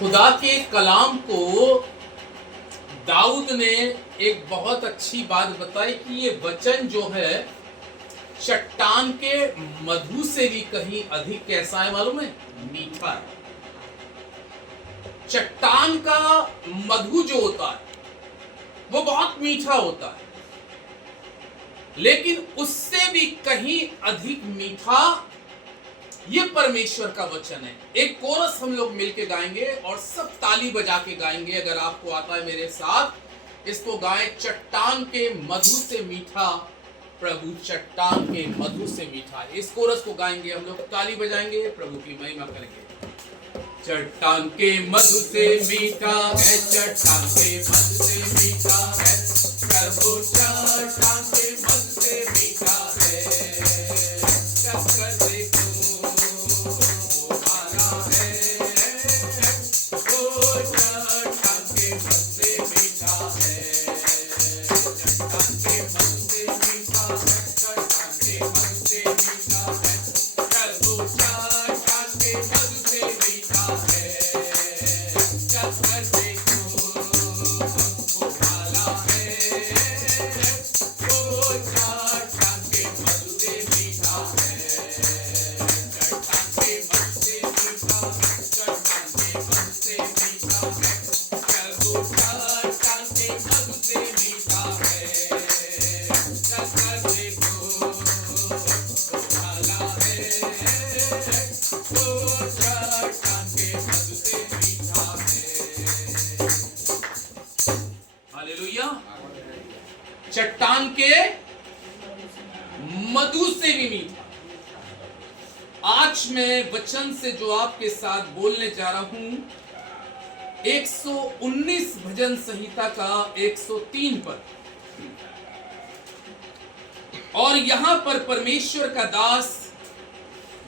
खुदा के कलाम को दाऊद ने एक बहुत अच्छी बात बताई कि ये वचन जो है चट्टान के मधु से भी कहीं अधिक कैसा है मालूम है? मीठा है। चट्टान का मधु जो होता है वो बहुत मीठा होता है, लेकिन उससे भी कहीं अधिक मीठा ये परमेश्वर का वचन है। एक कोरस हम लोग मिलके गाएंगे और सब ताली बजा के गाएंगे। अगर आपको आता है मेरे साथ इसको गाएं। चट्टान के मधु से मीठा प्रभु, चट्टान के मधु से मीठा। इस कोरस को गाएंगे हम लोग, ताली बजाएंगे, प्रभु की महिमा करेंगे। चट्टान के मधु से मीठा है, चट्टान के मधु से मीठा है प्रभु, चट्टान के मधु से मीठा है। चक्कर देखो वो हरा है, वो चट्टान के मधु से मीठा है। चट्टान के मधु से मीठा है, चट्टान के मधु से मीठा है प्रभु, चट्टान के मधु से मीठा है। चक्कर देखो वो हरा है, वो चट्टान के मधु से मीठा है। चट्टान के मधु से मीठा है, चट्टान के मधु से मीठा है प्रभु, चट्टान के मधु से मीठा है। चक्कर देखो वो हरा है, वो चट्टान के मधु से मीठा है। हालेलुया। चट्टान के मधु से भी मीठा। आज मैं वचन से जो आपके साथ बोलने जा रहा हूं 119 भजन संहिता का 103 पद। और यहां पर परमेश्वर का दास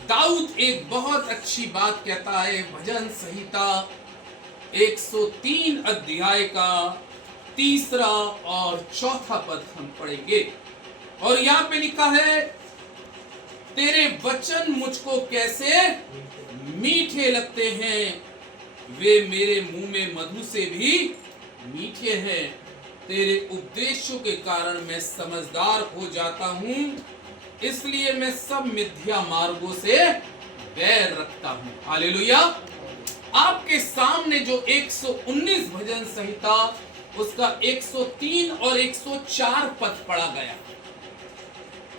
दाऊद एक बहुत अच्छी बात कहता है। भजन संहिता 103 अध्याय का 3 और 4 पद हम पढ़ेंगे। और यहां पे लिखा है, तेरे वचन मुझको कैसे मीठे लगते हैं, वे मेरे मुंह में मधु से भी मीठे हैं। तेरे उपदेशों के कारण मैं समझदार हो जाता हूं, इसलिए मैं सब मिथ्या मार्गों से बैर रखता हूं। हालेलुया। आपके सामने जो 119 भजन संहिता उसका 103 और 104 पद पढ़ा गया।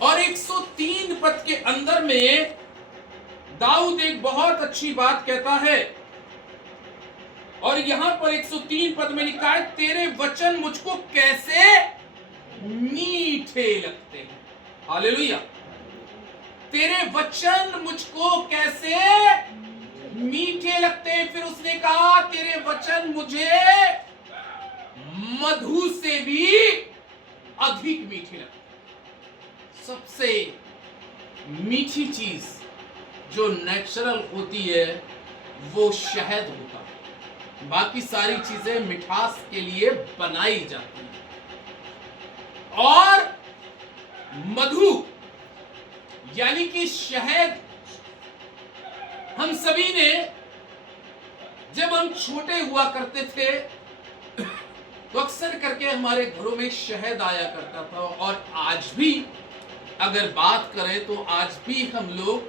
और 103 पद के अंदर में दाऊद एक बहुत अच्छी बात कहता है। और यहां पर 103 पद में लिखा है, तेरे वचन मुझको कैसे मीठे लगते हैं। हालेलुया। तेरे वचन मुझको कैसे मीठे लगते हैं। फिर उसने कहा, तेरे वचन मुझे मधु से भी अधिक मीठे लगते हैं। सबसे मीठी चीज जो नेचुरल होती है वो शहद होता है। बाकी सारी चीजें मिठास के लिए बनाई जाती हैं। और मधु यानी कि शहद, हम सभी ने जब हम छोटे हुआ करते थे तो अक्सर करके हमारे घरों में शहद आया करता था। और आज भी अगर बात करें तो आज भी हम लोग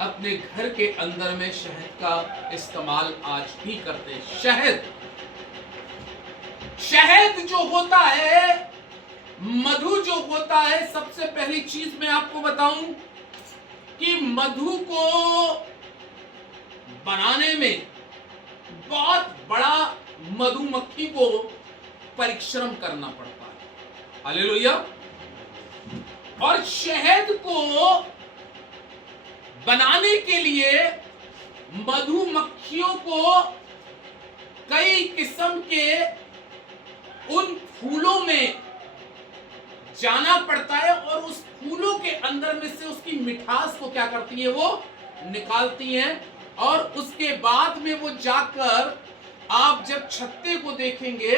अपने घर के अंदर में शहद का इस्तेमाल आज भी करते हैं। शहद जो होता है, मधु जो होता है, सबसे पहली चीज मैं आपको बताऊं कि मधु को बनाने में बहुत बड़ा मधुमक्खी को परिश्रम करना पड़ता है। हालेलुया। और शहद को बनाने के लिए मधुमक्खियों को कई किस्म के उन फूलों में जाना पड़ता है और उस फूलों के अंदर में से उसकी मिठास को क्या करती है, वो निकालती हैं। और उसके बाद में वो जाकर आप जब छत्ते को देखेंगे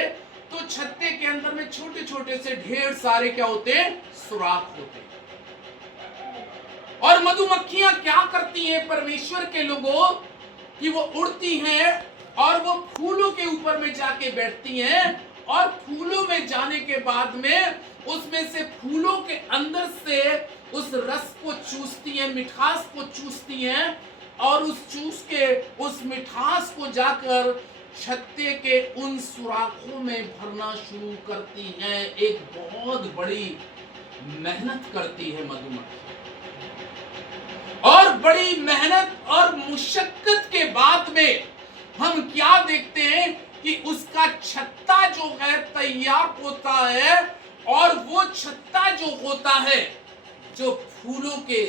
तो छत्ते के अंदर में छोटे छोटे से ढेर सारे क्या होते हैं, सुराख होते हैं। और मधुमक्खियां क्या करती हैं परमेश्वर के लोगों कि वो उड़ती हैं और वो फूलों के ऊपर में जाके बैठती हैं और फूलों में जाने के बाद में उसमें से फूलों के अंदर से उस रस को चूसती हैं, मिठास को चूसती हैं और उस मिठास को जाकर छत्ते के उन सुराखों में भरना शुरू करती हैं। एक बहुत बड़ी मेहनत करती है मधुमक्खी और बड़ी मेहनत और मुशक्कत के बाद में हम क्या देखते हैं कि उसका छत्ता जो है तैयार होता है और वो छत्ता जो होता है जो फूलों के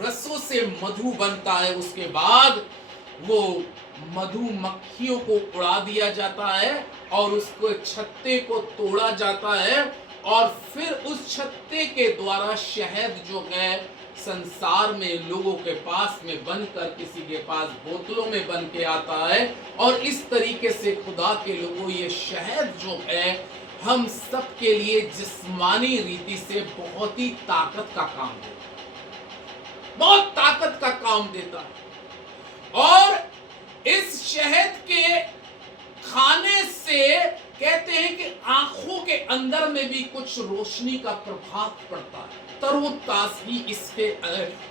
रसों से मधु बनता है, उसके बाद वो मधुमक्खियों को उड़ा दिया जाता है और उसको छत्ते को तोड़ा जाता है और फिर उस छत्ते के द्वारा शहद जो है संसार में लोगों के पास में बनकर किसी के पास बोतलों में बन के आता है और इस तरीके से खुदा के लोगों ये शहद जो है हम सब के लिए जिस्मानी रीति से बहुत ही ताकत का काम देता है, बहुत ताकत का काम देता है। और इस शहद के खाने से कहते हैं कि आंखों के अंदर में भी कुछ रोशनी का प्रभाव पड़ता है, तरोताजगी इसके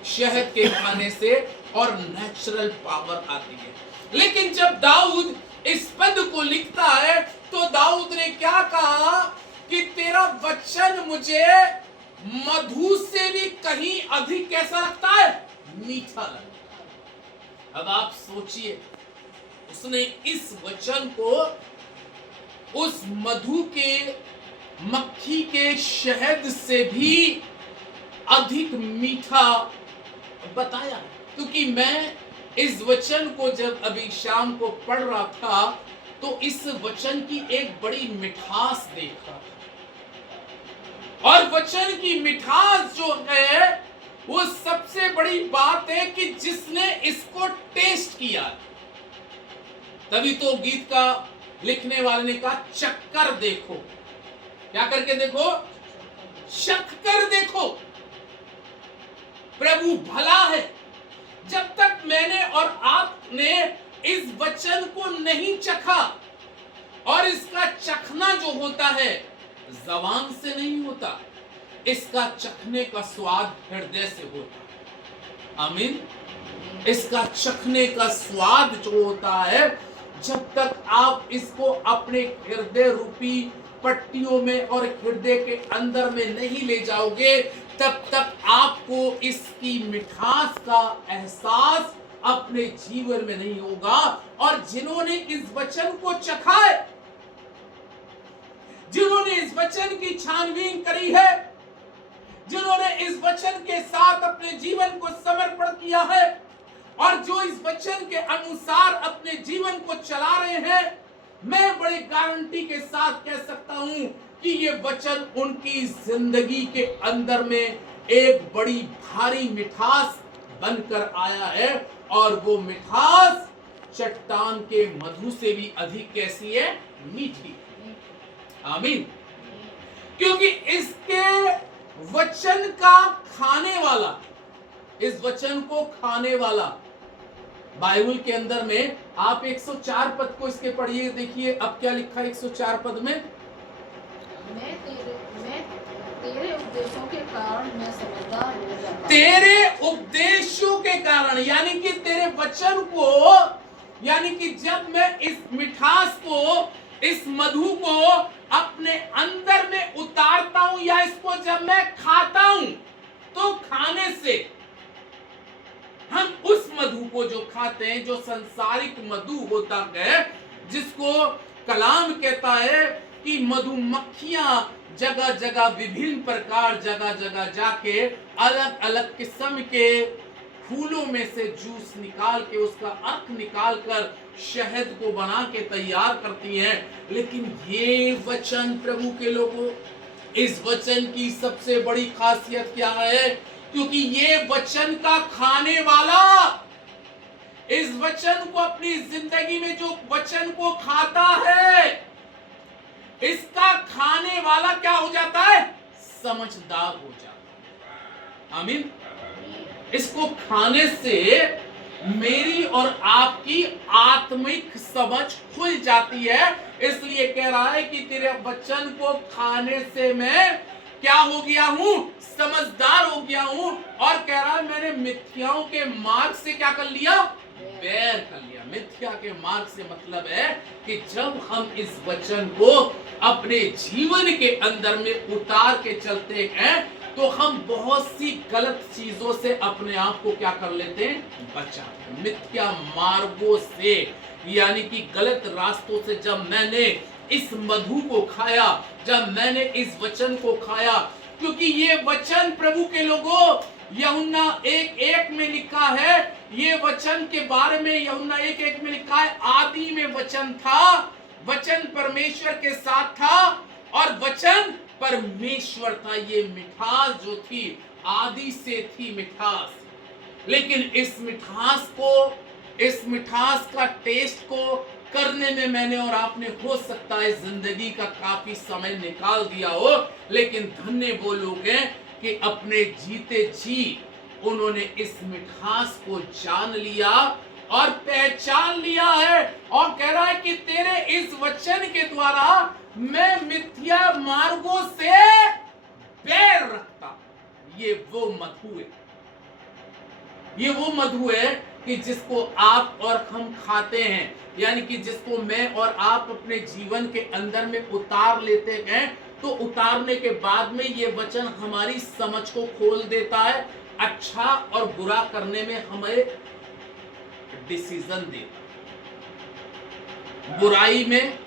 शहद के खाने से और नेचुरल पावर आती है। लेकिन जब दाऊद इस पद को लिखता है तो दाऊद ने क्या कहा कि तेरा वचन मुझे मधु से भी कहीं अधिक कैसा लगता है, मीठा लगता है। अब आप सोचिए, उसने इस वचन को उस मधु के मक्खी के शहद से भी अधिक मीठा बताया। क्योंकि मैं इस वचन को जब अभी शाम को पढ़ रहा था तो इस वचन की एक बड़ी मिठास देखा और वचन की मिठास जो है वो सबसे बड़ी बात है कि जिसने इसको टेस्ट किया। तभी तो गीत का लिखने वाले ने कहा चक्कर देखो, क्या करके देखो, चख कर देखो, प्रभु भला है। जब तक मैंने और आपने इस वचन को नहीं चखा, और इसका चखना जो होता है जबान से नहीं होता, इसका चखने का स्वाद हृदय से होता है। आमीन। इसका चखने का स्वाद जो होता है, जब तक आप इसको अपने हृदय रूपी पट्टियों में और हृदय के अंदर में नहीं ले जाओगे, तब तक आपको इसकी मिठास का एहसास अपने जीवन में नहीं होगा। और जिन्होंने इस वचन को चखा है, जिन्होंने इस वचन की छानबीन करी है, जिन्होंने इस वचन के साथ अपने जीवन को समर्पण किया है और जो इस वचन के अनुसार अपने जीवन को चला रहे हैं, मैं बड़े गारंटी के साथ कह सकता हूं कि ये वचन उनकी जिंदगी के अंदर में एक बड़ी भारी मिठास बनकर आया है। और वो मिठास चट्टान के मधु से भी अधिक कैसी है, मीठी। आमीन। क्योंकि इसके वचन का खाने वाला, इस वचन को खाने वाला, बाइबल के अंदर में आप 104 पद को इसके पढ़िए, देखिए अब क्या लिखा है 104 पद में। मैं तेरे उपदेशों के कारण मैं समझदार हो जाता। तेरे उपदेशों के कारण, यानी कि तेरे वचन को, यानी कि जब मैं इस मिठास को, इस मधु को अपने अंदर में उतारता हूं, या इसको जब मैं खाता हूं, तो खाने से हम उस मधु को जो खाते हैं, जो संसारिक मधु होता है, जिसको कलाम कहता है कि मधुमक्खियां जगह जगह विभिन्न प्रकार जगह जगह जाके अलग अलग किस्म के फूलों में से जूस निकाल के, उसका अर्क निकाल कर शहद को बना के तैयार करती हैं। लेकिन ये वचन, प्रभु के लोगों, इस वचन की सबसे बड़ी खासियत क्या है? क्योंकि ये वचन का खाने वाला, इस वचन को अपनी जिंदगी में जो वचन को खाता है, इसका खाने वाला क्या हो जाता है? समझदार हो जाता है। आमीन। इसको खाने से मेरी और आपकी आत्मिक समझ खुल जाती है। इसलिए कह रहा है कि तेरे वचन को खाने से मैं क्या हो गया हूं, समझदार हो गया हूं। और कह रहा है मैंने मिथ्याओं के मार्ग से क्या कर लिया, बैर कर लिया। मिथ्या के मार्ग से मतलब है कि जब हम इस वचन को अपने जीवन के अंदर में उतार के चलते हैं तो हम बहुत सी गलत चीजों से अपने आप को क्या कर लेते हैं, बचा। मिथ्या मार्गों से यानी कि गलत रास्तों से जब मैंने इस मधु को खाया, जब मैंने इस वचन को खाया, क्योंकि ये वचन प्रभु के लोगों यूहन्ना 1:1 में लिखा है, ये वचन के बारे में यूहन्ना 1:1 में लिखा है, आदि में वचन था, वचन परमेश्वर के साथ था और वचन परमेश्वर था। ये मिठास जो थी आदि से थी मिठास, लेकिन इस मिठास का टेस्ट को करने में मैंने और आपने हो सकता है जिंदगी का काफी समय निकाल दिया हो, लेकिन धन्य वो लोग हैं कि अपने जीते जी उन्होंने इस मिठास को जान लिया और पहचान लिया है। और कह रहा है कि तेरे इस वचन के द्वारा मैं मिथ्या मार्गों से बैर रखता। ये वो मधु है, ये वो मधु है कि जिसको आप और हम खाते हैं, यानी कि जिसको मैं और आप अपने जीवन के अंदर में उतार लेते हैं, तो उतारने के बाद में ये वचन हमारी समझ को खोल देता है, अच्छा और बुरा करने में हमें डिसीजन देता, बुराई में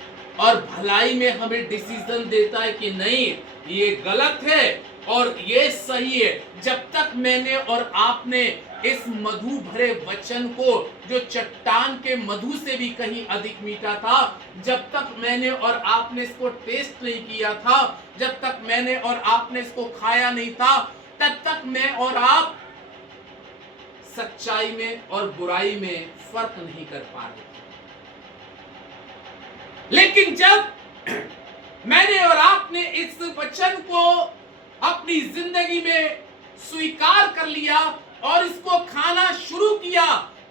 और भलाई में हमें डिसीजन देता है कि नहीं ये गलत है और ये सही है। जब तक मैंने और आपने इस मधु भरे वचन को, जो चट्टान के मधु से भी कहीं अधिक मीठा था, जब तक मैंने और आपने इसको टेस्ट नहीं किया था, जब तक मैंने और आपने इसको खाया नहीं था, तब तक मैं और आप सच्चाई में और बुराई में फर्क नहीं कर पा रहे। लेकिन जब मैंने और आपने इस वचन को अपनी जिंदगी में स्वीकार कर लिया और इसको खाना शुरू किया,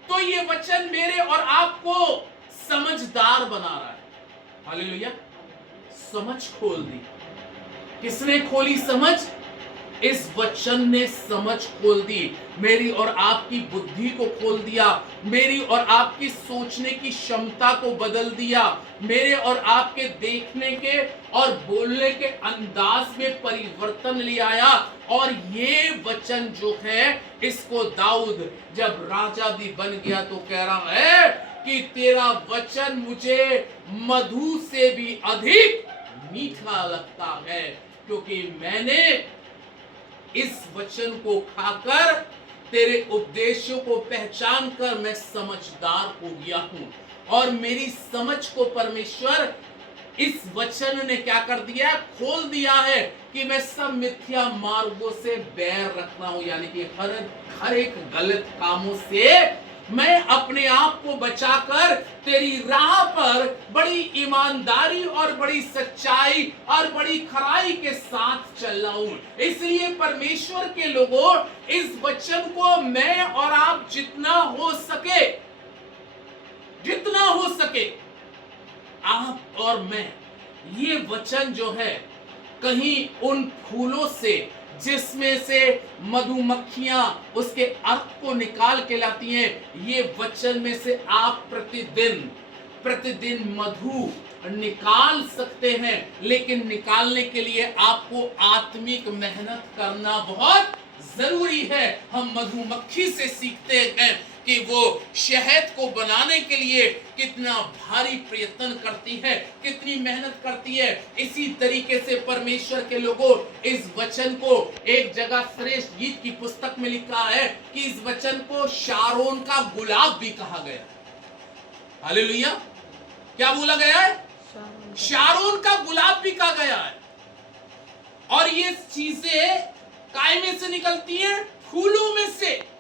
तो ये वचन मेरे और आपको समझदार बना रहा है। हालेलुया। समझ खोल दी। किसने खोली समझ? इस वचन ने समझ खोल दी। मेरी और आपकी बुद्धि को खोल दिया, मेरी और आपकी सोचने की क्षमता को बदल दिया, मेरे और आपके देखने के और बोलने के अंदाज में परिवर्तन ले आया। और ये वचन जो है, इसको दाऊद जब राजा भी बन गया तो कह रहा है कि तेरा वचन मुझे मधु से भी अधिक मीठा लगता है, क्योंकि मैंने इस वचन को खाकर तेरे उपदेशों को पहचान कर मैं समझदार हो गया हूं। और मेरी समझ को परमेश्वर इस वचन ने क्या कर दिया, खोल दिया है कि मैं सब मिथ्या मार्गों से बैर रख रहा हूं, यानी कि हर एक गलत कामों से मैं अपने आप को बचाकर तेरी राह पर बड़ी ईमानदारी और बड़ी सच्चाई और बड़ी खराई के साथ चल रहा हूं। इसलिए परमेश्वर के लोगों, इस वचन को मैं और आप जितना हो सके आप और मैं, ये वचन जो है कहीं उन फूलों से जिसमें से मधुमक्खियां उसके अर्क को निकाल के लाती हैं, ये वचन में से आप प्रतिदिन मधु निकाल सकते हैं। लेकिन निकालने के लिए आपको आत्मिक मेहनत करना बहुत जरूरी है। हम मधुमक्खी से सीखते हैं कि वो शहद को बनाने के लिए कितना भारी प्रयत्न करती है, कितनी मेहनत करती है। इसी तरीके से परमेश्वर के लोगों, इस वचन को एक जगह श्रेष्ठ गीत की पुस्तक में लिखा है कि इस वचन को शारोन का गुलाब भी कहा गया। हालेलुया। क्या बोला गया है? शारोन का गुलाब भी कहा गया है। और ये चीजें काय में से निकलती हैं? फूलों में से।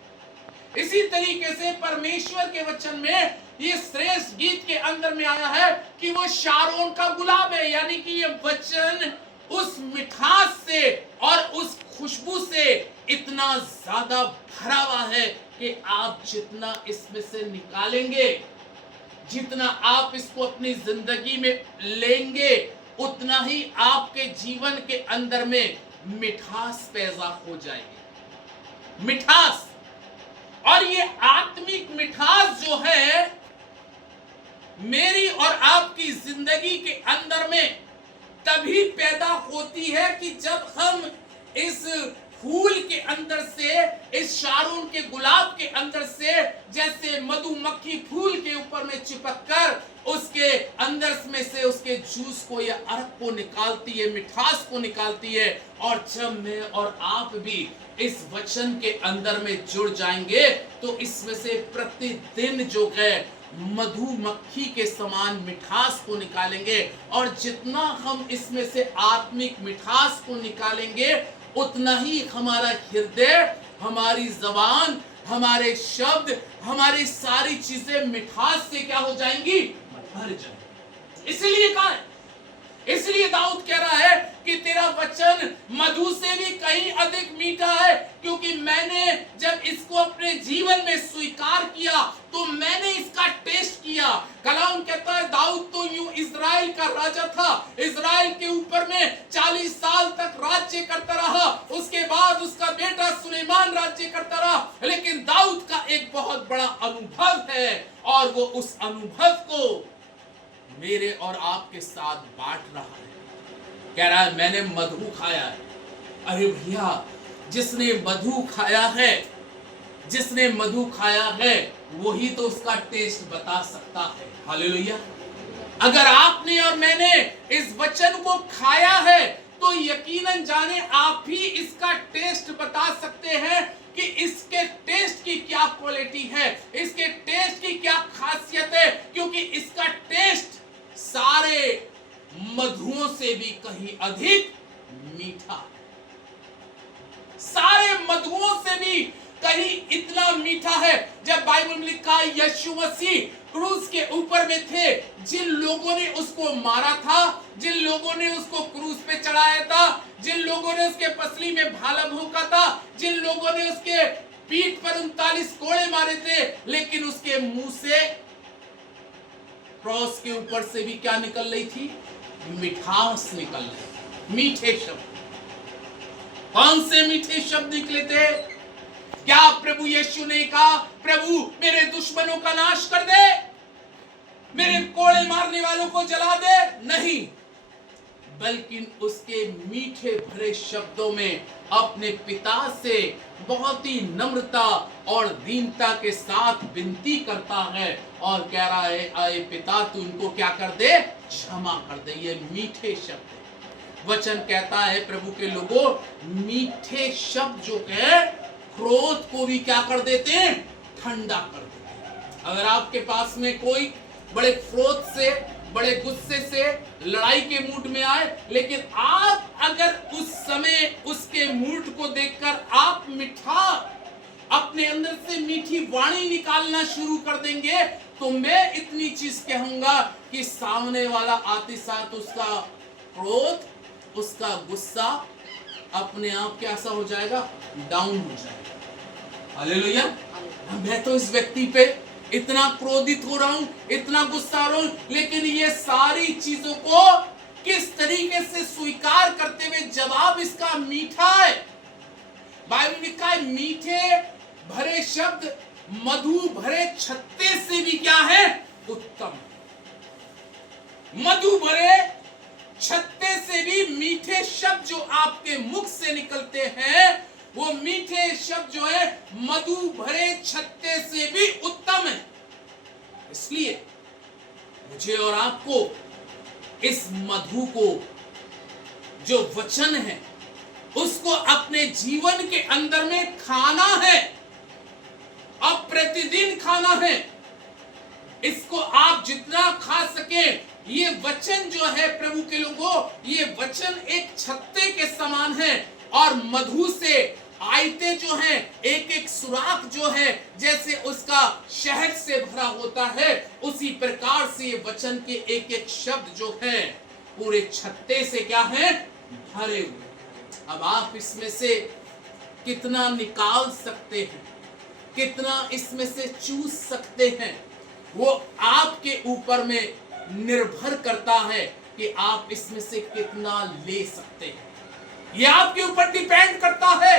इसी तरीके से परमेश्वर के वचन में ये श्रेष्ठ गीत के अंदर में आया है कि वो शारोन का गुलाब है, यानी कि ये वचन उस मिठास से और उस खुशबू से इतना ज्यादा भरा हुआ है कि आप जितना इसमें से निकालेंगे, जितना आप इसको अपनी जिंदगी में लेंगे, उतना ही आपके जीवन के अंदर में मिठास पैदा हो जाएगी। मिठास, और ये आत्मिक मिठास जो है मेरी और आपकी जिंदगी के अंदर में तभी पैदा होती है कि जब हम इस फूल के अंदर से, इस शारून के गुलाब के अंदर से, जैसे मधुमक्खी फूल के ऊपर में चिपक कर उसके अंदर में से उसके जूस को या अर्क को निकालती है, मिठास को निकालती है। और जब मैं और आप भी इस वचन के अंदर में जुड़ जाएंगे तो इसमें से प्रतिदिन जो है मधुमक्खी के समान मिठास को निकालेंगे। और जितना हम इसमें से आत्मिक मिठास को निकालेंगे, उतना ही हमारा हृदय, हमारी जबान, हमारे शब्द, हमारी सारी चीजें मिठास से क्या हो जाएंगी? भर जाएंगी। इसलिए कहा है, इसलिए दाऊद कह रहा है कि तेरा वचन मधु से भी कहीं अधिक मीठा है, क्योंकि मैंने जब इसको अपने जीवन में स्वीकार किया तो मैंने इसका टेस्ट किया। कलाम कहता है दाऊद तो यूं इजराइल का राजा था, इजराइल के ऊपर में 40 साल तक राज्य करता रहा, उसके बाद उसका बेटा सुलेमान राज्य करता रहा। लेकिन दाऊद का एक बहुत बड़ा अनुभव है और वो उस अनुभव को मेरे और आपके साथ बांट रहा है। कह रहा है मैंने मधु खाया है। अरे भैया, जिसने मधु खाया है, जिसने मधु खाया है वही तो उसका टेस्ट बता सकता है। हालेलुया। अगर आपने और मैंने इस वचन को खाया है तो यकीनन जाने आप भी इसका टेस्ट बता सकते हैं कि इसके टेस्ट की क्या क्वालिटी है, इसके टेस्ट की क्या खासियत है, क्योंकि इसका टेस्ट सारे मधुओं से भी कहीं अधिक मीठा है। सारे मधुओं से भी कहीं इतना मीठा है। जब बाइबल में लिखा है यीशु मसीह क्रूस के ऊपर में थे, जिन लोगों ने उसको मारा था, जिन लोगों ने उसको क्रूस पे चढ़ाया था, जिन लोगों ने उसके पसली में भाला भोंका था, जिन लोगों ने उसके पीठ पर 39 कोड़े मारे थे, लेकिन उसके मुंह से, क्रॉस के ऊपर से भी क्या निकल रही थी? मिठास निकल रही, मीठे शब्द। कौन से मीठे शब्द निकले थे? क्या प्रभु यीशु ने कहा प्रभु मेरे दुश्मनों का नाश कर दे, मेरे कोड़े मारने वालों को जला दे? नहीं, बल्कि उसके मीठे भरे शब्दों में अपने पिता से बहुत ही नम्रता और दीनता के साथ विनती करता है और कह रहा है आए पिता तू इनको क्या कर दे? क्षमा कर दे। ये मीठे शब्द है। वचन कहता है प्रभु के लोगों, मीठे शब्द जो है क्रोध को भी क्या कर देते हैं? ठंडा कर देते हैं। अगर आपके पास में कोई बड़े क्रोध से, बड़े गुस्से से, लड़ाई के मूड में आए, लेकिन आप अगर उस समय उसके मूड को देखकर आप मीठा अपने अंदर से मीठी वाणी निकालना शुरू कर देंगे, तो मैं इतनी चीज कहूंगा कि सामने वाला आते साथ उसका क्रोध, उसका गुस्सा अपने आप कैसा हो जाएगा? डाउन हो जाएगा। हालेलुया। मैं तो इस व्यक्ति पे इतना क्रोधित हो रहा हूं, इतना गुस्सा हो रहा हूं, लेकिन ये सारी चीजों को किस तरीके से स्वीकार करते हुए जवाब इसका मीठा है। बाइबल में लिखा है मीठे भरे शब्द मधु भरे छत्ते से भी क्या है? उत्तम। मधु भरे छत्ते से भी मीठे शब्द जो आपके मुख से निकलते हैं, वो मीठे शब्द जो है मधु भरे छत्ते से भी उत्तम है। इसलिए मुझे और आपको इस मधु को, जो वचन है, उसको अपने जीवन के अंदर में खाना है, अब प्रतिदिन खाना है। इसको आप जितना खा सके, ये वचन जो है प्रभु के लोगों, ये वचन एक छत्ते के समान है और मधु से आयते जो है, एक एक सुराख जो है जैसे उसका शहद से भरा होता है, उसी प्रकार से ये वचन के एक एक शब्द जो है पूरे छत्ते से क्या है? भरे हुए। अब आप इसमें से कितना निकाल सकते हैं, कितना इसमें से चूस सकते हैं, वो आपके ऊपर में निर्भर करता है कि आप इसमें से कितना ले सकते हैं। ये आपके ऊपर डिपेंड करता है।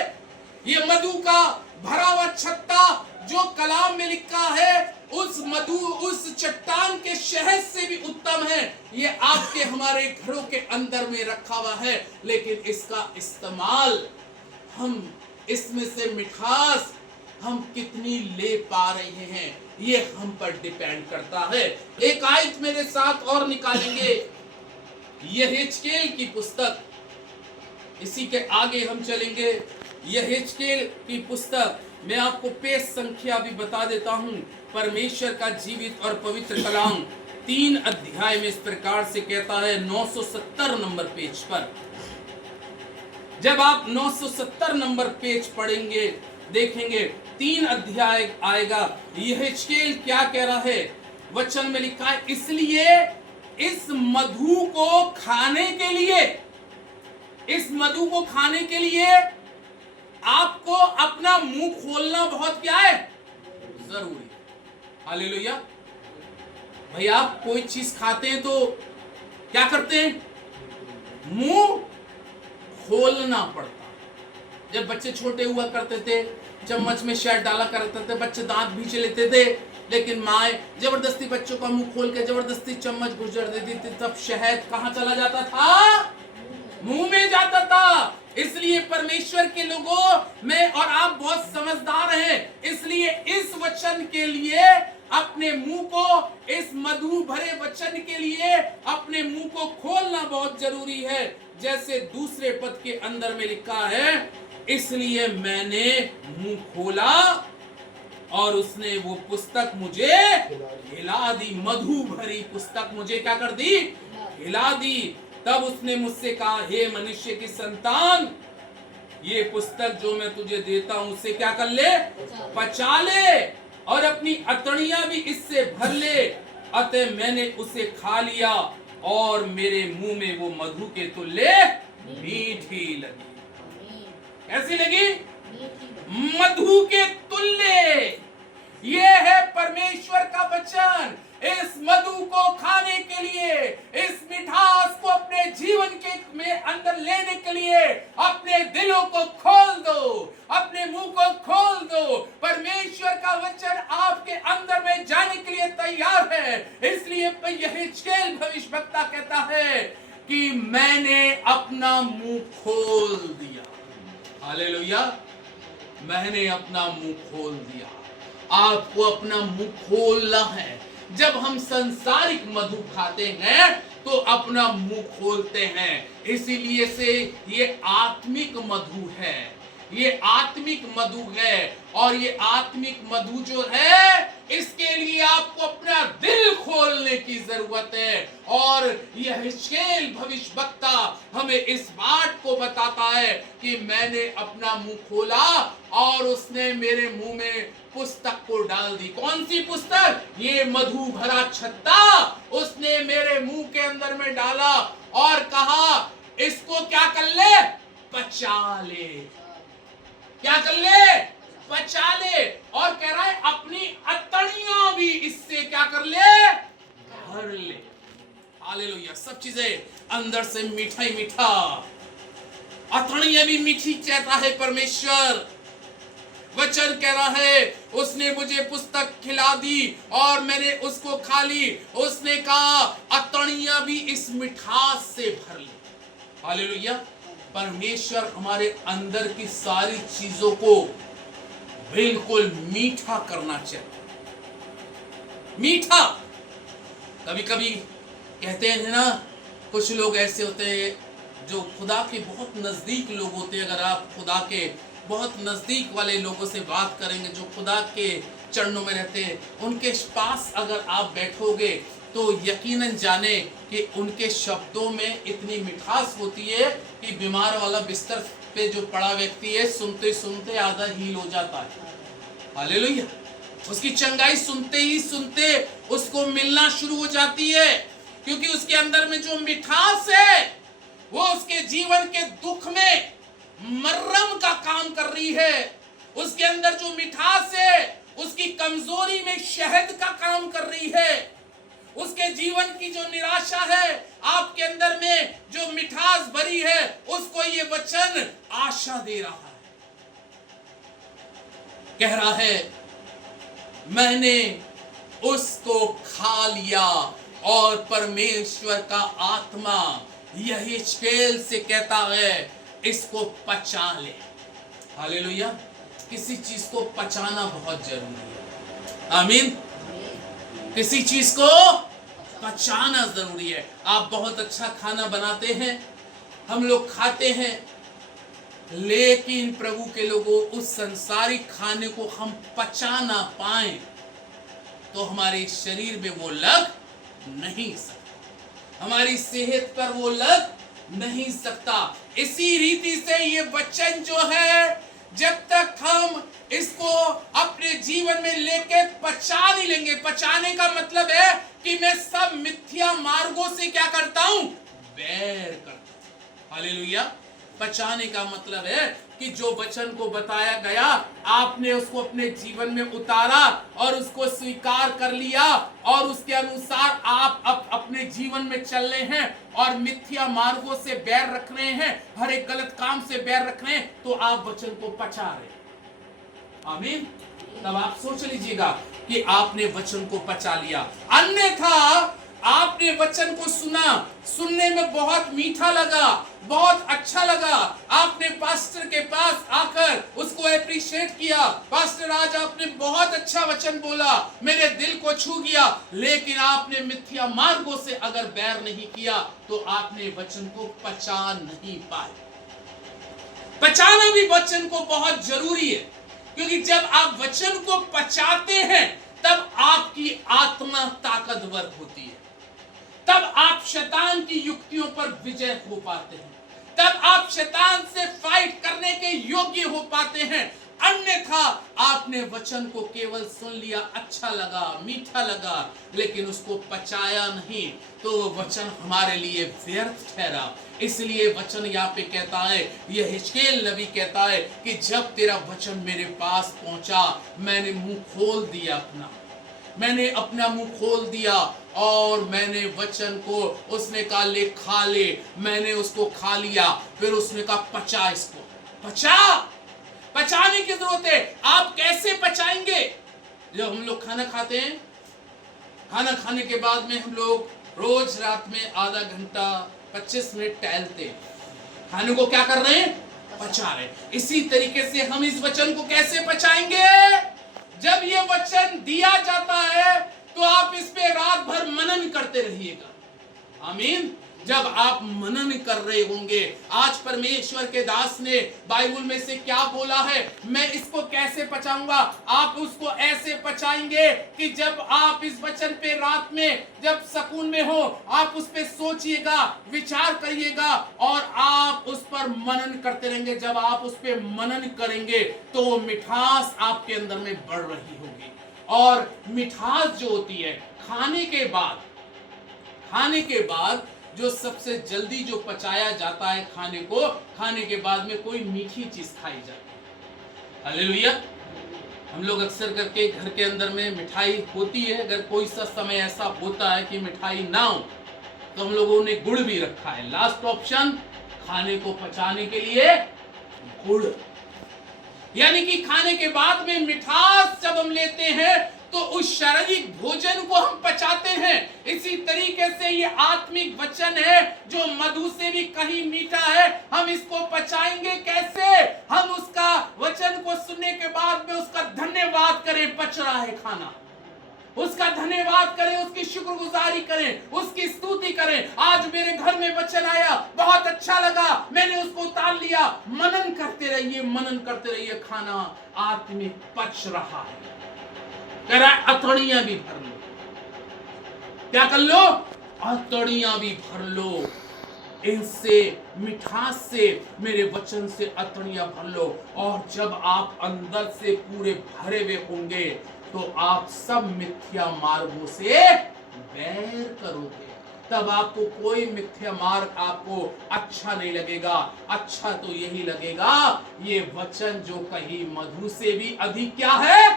ये मधु का भरा हुआ छत्ता जो कलाम में लिखा है, उस मधु, उस चट्टान के शहद से भी उत्तम है। ये आपके हमारे घरों के अंदर में रखा हुआ है, लेकिन इसका इस्तेमाल, हम इसमें से मिठास हम कितनी ले पा रहे हैं, ये हम पर डिपेंड करता है। एक आयत मेरे साथ और निकालेंगे, यहेजकेल की पुस्तक, इसी के आगे हम चलेंगे। यहेजकेल की पुस्तक, मैं आपको पेज संख्या भी बता देता हूं। परमेश्वर का जीवित और पवित्र कलाम 3 अध्याय में इस प्रकार से कहता है, 970 नंबर पेज पर। जब आप 970 नंबर पेज पढ़ेंगे, देखेंगे 3 अध्याय आएगा। यहेजकेल क्या कह रहा है? वचन में लिखा है, इसलिए इस मधु को खाने के लिए, इस मधु को खाने के लिए आपको अपना मुंह खोलना बहुत क्या है? जरूरी। हालेलुया। भाई, आप कोई चीज खाते हैं तो क्या करते हैं? मुंह खोलना पड़ता। जब बच्चे छोटे हुआ करते थे, चम्मच में शहद डाला करते थे, बच्चे दांत भींच लेते थे, लेकिन माँ जबरदस्ती बच्चों का मुंह खोल के जबरदस्ती चम्मच गुजर देती थी, तब शहद कहां चला जाता था? मुंह में जाता था। इसलिए परमेश्वर के लोगों, मैं और आप बहुत समझदार हैं, इसलिए इस वचन के लिए अपने मुंह को, इस मधु भरे वचन के लिए अपने मुंह को खोलना बहुत जरूरी है। जैसे दूसरे पद के अंदर में लिखा है, इसलिए मैंने मुंह खोला और उसने वो पुस्तक मुझे हिला दी। मधु भरी पुस्तक मुझे क्या कर दी? हिला दी। तब उसने मुझसे कहा, हे मनुष्य की संतान, ये पुस्तक जो मैं तुझे देता हूं उसे क्या कर ले? पचा ले, और अपनी अतड़ियां भी इससे भर ले। अतः मैंने उसे खा लिया और मेरे मुंह में वो मधु के तुल्य मीठी लगी। कैसी लगी? मधु के तुल्य। ये है परमेश्वर का वचन। इस मधु को खाने के लिए, इस मिठास को अपने जीवन के में अंदर लेने के लिए अपने दिलों को खोल दो, अपने मुंह को खोल दो। परमेश्वर का वचन आपके अंदर में जाने के लिए तैयार है। इसलिए यहेजकेल भविष्यवक्ता कहता है कि मैंने अपना मुंह खोल दिया। हालेलुया। मैंने अपना मुंह खोल दिया। आपको अपना मुंह खोलना है। जब हम संसारिक मधु खाते हैं तो अपना मुंह खोलते हैं। इसीलिए से ये आत्मिक मधु है, ये आत्मिक मधु है। और ये आत्मिक मधु जो है, इसके लिए आपको अपना दिल खोलने की जरूरत है। और यहेजकेल भविष्यवक्ता हमें इस बात को बताता है कि मैंने अपना मुंह खोला और उसने मेरे मुंह में पुस्तक को डाल दी। कौन सी पुस्तक? ये मधु भरा छत्ता उसने मेरे मुंह के अंदर में डाला और कहा, इसको क्या कर ले? पचा ले। क्या कर ले? पचा ले। और कह रहा है अपनी अतड़ियां भी इससे क्या कर ले? भर ले। हालेलुया। सब चीजें अंदर से मीठा ही मीठा, अतड़ियां भी मीठी चाहता है परमेश्वर। वचन कह रहा है, उसने मुझे पुस्तक खिला दी और मैंने उसको खा ली। उसने कहा अतड़ियां भी इस मिठास से भर ली। हालेलुया। परमेश्वर हमारे अंदर की सारी चीजों को बिल्कुल मीठा करना चाहिए। मीठा। कभी कभी कहते हैं ना, कुछ लोग ऐसे होते हैं जो खुदा के बहुत नजदीक लोग होते हैं। अगर आप खुदा के बहुत नजदीक वाले लोगों से बात करेंगे, जो खुदा के चरणों में रहते हैं, उनके पास अगर आप बैठोगे तो यकीनन जाने कि उनके शब्दों में इतनी मिठास होती है कि बीमार वाला बिस्तर पे जो पड़ा व्यक्ति है, सुनते सुनते आधा हील हो जाता है। हालेलुया। उसकी चंगाई सुनते ही सुनते उसको मिलना शुरू हो जाती है, क्योंकि उसके अंदर में जो मिठास है वो उसके जीवन के दुख में मर्रम का काम कर रही है। उसके अंदर जो मिठास है उसकी कमजोरी में शहद का काम कर रही है। उसके जीवन की जो निराशा है आपके अंदर में जो मिठास भरी है उसको ये वचन आशा दे रहा है। कह रहा है मैंने उसको खा लिया और परमेश्वर का आत्मा यहेजकेल से कहता है इसको पचा ले। हालेलुया। किसी चीज को पचाना बहुत जरूरी है। आमीन। किसी चीज को पचाना जरूरी है। आप बहुत अच्छा खाना बनाते हैं, हम लोग खाते हैं, लेकिन प्रभु के लोगों उस संसारिक खाने को हम पचा ना पाए तो हमारे शरीर में वो लग नहीं सकता, हमारी सेहत पर वो लग नहीं सकता। इसी रीति से ये वचन जो है जब तक हम इसको अपने जीवन में लेके पचा नहीं लेंगे, पचाने का मतलब है कि मैं सब मिथ्या मार्गों से क्या करता हूं, बैर करता हूं। हालेलुया। पचाने का मतलब है कि जो वचन को बताया गया आपने उसको अपने जीवन में उतारा और उसको स्वीकार कर लिया और उसके अनुसार आप अपने जीवन में चल रहे हैं और मिथ्या मार्गों से बैर रख रहे हैं, हर एक गलत काम से बैर रख रहे हैं, तो आप वचन को पचा रहे हैं। आमीन। तब आप सोच लीजिएगा कि आपने वचन को पचा लिया। अन्यथा आपने वचन को सुना, सुनने में बहुत मीठा लगा, बहुत अच्छा लगा, आपने पास्टर के पास आकर उसको अप्रिशिएट किया, पास्टर आज आपने बहुत अच्छा वचन बोला, मेरे दिल को छू गया, लेकिन आपने मिथ्या मार्गों से अगर बैर नहीं किया तो आपने वचन को पचा नहीं पाए। पचाना भी वचन को बहुत जरूरी है, क्योंकि जब आप वचन को पचाते हैं तब आपकी आत्मा ताकतवर होती है, तब आप शैतान की युक्तियों पर विजय हो पाते हैं, तब आप शैतान से फाइट करने के योग्य हो पाते हैं। अन्यथा आपने वचन को केवल सुन लिया, अच्छा लगा, मीठा लगा, लेकिन उसको पचाया नहीं, तो वचन हमारे लिए व्यर्थ ठहरा। इसलिए वचन यहाँ पे कहता है, यह हिजकेल नबी कहता है कि जब तेरा वचन मेरे पास पहुंचा मैंने मुंह खोल दिया अपना, मैंने अपना मुंह खोल दिया और मैंने वचन को, उसने कहा ले खा ले, मैंने उसको खा लिया, फिर उसने कहा पचा इसको, पचाने की जरूरत है। आप कैसे पचाएंगे? जब हम लोग खाना खाते हैं, खाना खाने के बाद में हम लोग रोज रात में आधा घंटा 25 मिनट टहलते हैं, खाने को क्या कर रहे हैं, पचा रहे। इसी तरीके से हम इस वचन को कैसे पचाएंगे? जब ये वचन दिया जाता है तो आप इस पे रात भर मनन करते रहिएगा। आमीन। जब आप मनन कर रहे होंगे, आज परमेश्वर के दास ने बाइबल में से क्या बोला है, मैं इसको कैसे पचाऊंगा, आप उसको ऐसे पचाएंगे कि जब आप इस वचन पे रात में जब सुकून में हो, आप उस पे सोचिएगा, विचार करिएगा और आप उस पर मनन करते रहेंगे। जब आप उस पे मनन करेंगे तो मिठास आपके अंदर में बढ़ रही होगी। और मिठास जो होती है खाने के बाद जो सबसे जल्दी जो पचाया जाता है, खाने को खाने के बाद में कोई मीठी चीज खाई जाती है। हालेलुया। हम लोग अक्सर करके घर के अंदर में मिठाई होती है, अगर कोई सा समय ऐसा होता है कि मिठाई ना हो तो हम लोगों ने गुड़ भी रखा है। लास्ट ऑप्शन खाने को पचाने के लिए गुड़, यानी कि खाने के बाद में मिठास जब हम लेते हैं तो उस शारीरिक भोजन को हम पचाते हैं। इसी तरीके से ये आत्मिक वचन है जो मधु से भी कहीं मीठा है, हम इसको पचाएंगे कैसे? हम उसका वचन को सुनने के बाद में उसका धन्यवाद करें, पच रहा है खाना, उसका धन्यवाद करें, उसकी शुक्रगुजारी करें, उसकी स्तुति करें। आज मेरे घर में वचन आया, बहुत अच्छा लगा, मैंने उसको उतार लिया। मनन करते रहिए, मनन करते रहिए, खाना आत्मिक पच रहा है। कह रहा है अतड़ियां भी भर लो, क्या कर लो? अतड़ियां भी भर लो, इनसे मिठास से, मेरे वचन से अतड़ियां भर लो। और जब आप अंदर से पूरे भरे हुए होंगे तो आप सब मिथ्या मार्गों से बैर करोगे। तब आपको कोई मिथ्या मार्ग आपको अच्छा नहीं लगेगा। अच्छा तो यही लगेगा, ये वचन जो कहीं मधु से भी अधिक क्या है,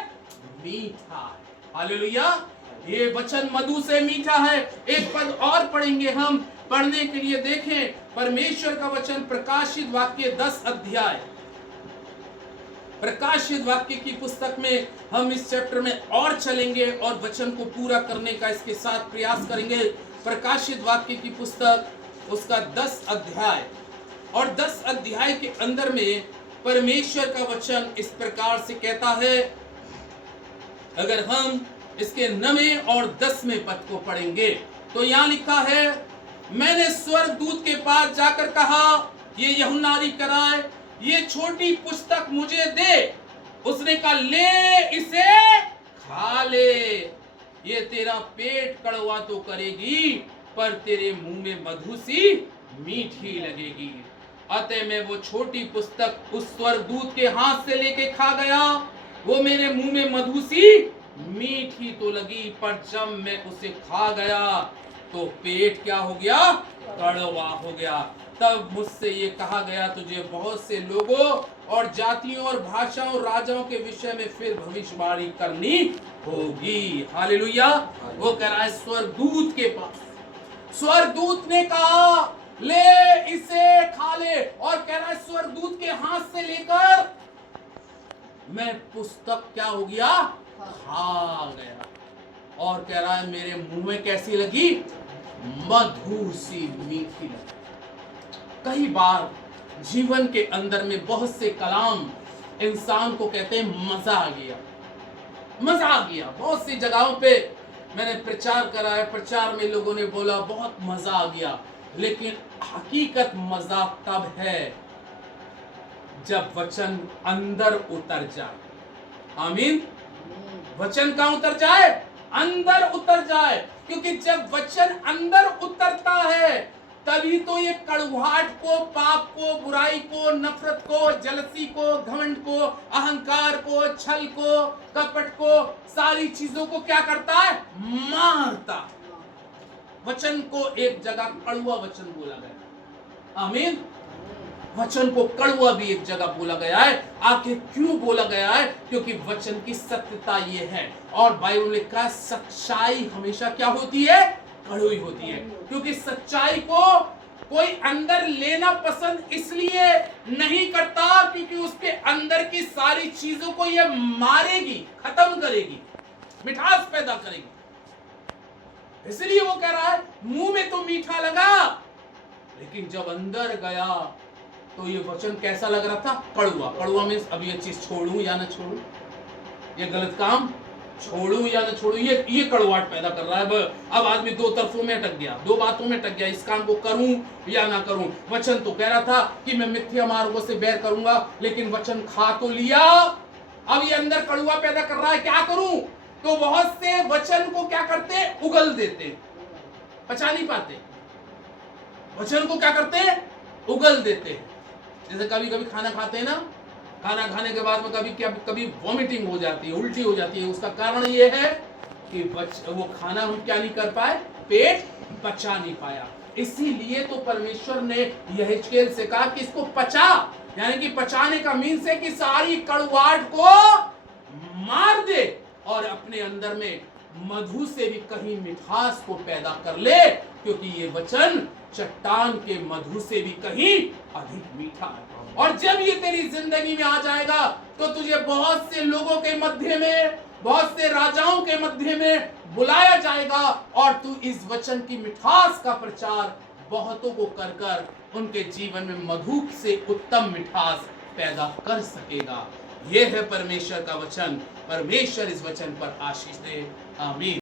मीठा है। हालेलुया, ये वचन मधु से मीठा है। एक पद और पढ़ेंगे हम, पढ़ने के लिए देखें परमेश्वर का वचन प्रकाशित वाक्य 10 अध्याय। प्रकाशित वाक्य की पुस्तक में हम इस चैप्टर में और चलेंगे और वचन को पूरा करने का इसके साथ प्रयास करेंगे। प्रकाशित वाक्य की पुस्तक उसका 10 अध्याय, और 10 अध्याय के अंदर में परमेश्वर का वचन इस प्रकार से कहता है। अगर हम इसके 9वें और 10वें पद को पढ़ेंगे तो यहां लिखा है, मैंने स्वर्गदूत के पास जाकर कहा, ये यूहन्ना कराए, ये छोटी पुस्तक मुझे दे। उसने कहा, ले इसे खा ले, ये तेरा पेट कड़वा तो करेगी पर तेरे मुंह में मधु सी मीठी लगेगी। अतः मैं वो छोटी पुस्तक उस स्वर्गदूत के हाथ से लेके खा गया। वो मेरे मुंह में मधु सी मीठी तो लगी, पर जब मैं उसे खा गया तो पेट क्या हो गया, कड़वा हो गया। तब मुझसे ये कहा गया, तुझे बहुत से लोगों और जातियों और भाषाओं और राजाओं के विषय में फिर भविष्यवाणी करनी होगी। हालेलुया। वो कह रहा है स्वर्गदूत के पास, स्वर्गदूत ने कहा ले इसे खा ले, और कह रहा है स्वर्गदूत के हाथ से लेकर मैं पुस्तक क्या हो गया, खा गया। और कह रहा है मेरे मुंह में कैसी लगी, मधु सी मीठी लगी। कई बार जीवन के अंदर में बहुत से कलाम इंसान को कहते हैं मजा आ गया, मजा आ गया। बहुत सी जगहों पे मैंने प्रचार करा है, प्रचार में लोगों ने बोला बहुत मजा आ गया, लेकिन हकीकत मजा तब है जब वचन अंदर उतर जाए। आमीन। वचन कहां उतर जाए, अंदर उतर जाए, क्योंकि जब वचन अंदर उतरता है तभी तो ये कड़वाहट को, पाप को, बुराई को, नफरत को, जलसी को, घमंड को, अहंकार को, छल को, कपट को, सारी चीजों को क्या करता है, मारता। वचन को एक जगह कड़वा वचन बोला गया। आमीन। वचन को कड़वा भी एक जगह बोला गया है। आखिर क्यों बोला गया है, क्योंकि वचन की सत्यता ये है। और बाइबल में लिखा है सच्चाई हमेशा क्या होती है, कड़वी होती है। क्योंकि सच्चाई को कोई अंदर लेना पसंद इसलिए नहीं करता क्योंकि उसके अंदर की सारी चीजों को ये मारेगी, खत्म करेगी, मिठास पैदा करेगी। इसलिए वो कह रहा है मुंह में तो मीठा लगा, लेकिन जब अंदर गया तो ये वचन कैसा लग रहा था, कड़वा। कड़वा में अब ये चीज छोड़ूं या ना छोड़ूं, ये गलत काम छोड़ूं या ना छोड़ूं, ये कड़वाहट पैदा कर रहा है। अब आदमी दो तरफों में अटक गया, दो बातों में अटक गया, इस काम को करूं या ना करूं। वचन तो कह रहा था कि मैं मिथ्या मार्गों से बैर करूंगा, लेकिन वचन खा तो लिया, अब ये अंदर कड़वा पैदा कर रहा है, क्या करूं। तो बहुत से वचन को क्या करते, उगल देते, पचा नहीं पाते। वचन को क्या करते, उगल देते। जैसे कभी कभी खाना खाते हैं ना, खाना खाने के बाद में कभी वॉमिटिंग हो जाती है, उल्टी हो जाती है। उसका कारण ये है कि वो खाना हम क्या नहीं कर पाए, पेट पचा नहीं पाया। इसीलिए तो परमेश्वर ने यहेजकेल से कहा कि इसको पचा, यानी कि पचाने का मीन्स है कि सारी कड़वाहट को मार दे और अपने अंदर में मधु से भी कहीं मिठास को पैदा कर ले, क्योंकि ये वचन चट्टान के मधु से भी कहीं अधिक मीठा है। और जब ये तेरी जिंदगी में आ जाएगा तो तुझे बहुत से लोगों के मध्य में, बहुत से राजाओं के मध्य में बुलाया जाएगा और तू इस वचन की मिठास का प्रचार बहुतों को कर कर उनके जीवन में मधु से उत्तम मिठास पैदा कर सकेगा। यह है परमेश्वर का वचन। परमेश्वर इस वचन पर आशीष दे। आमीन।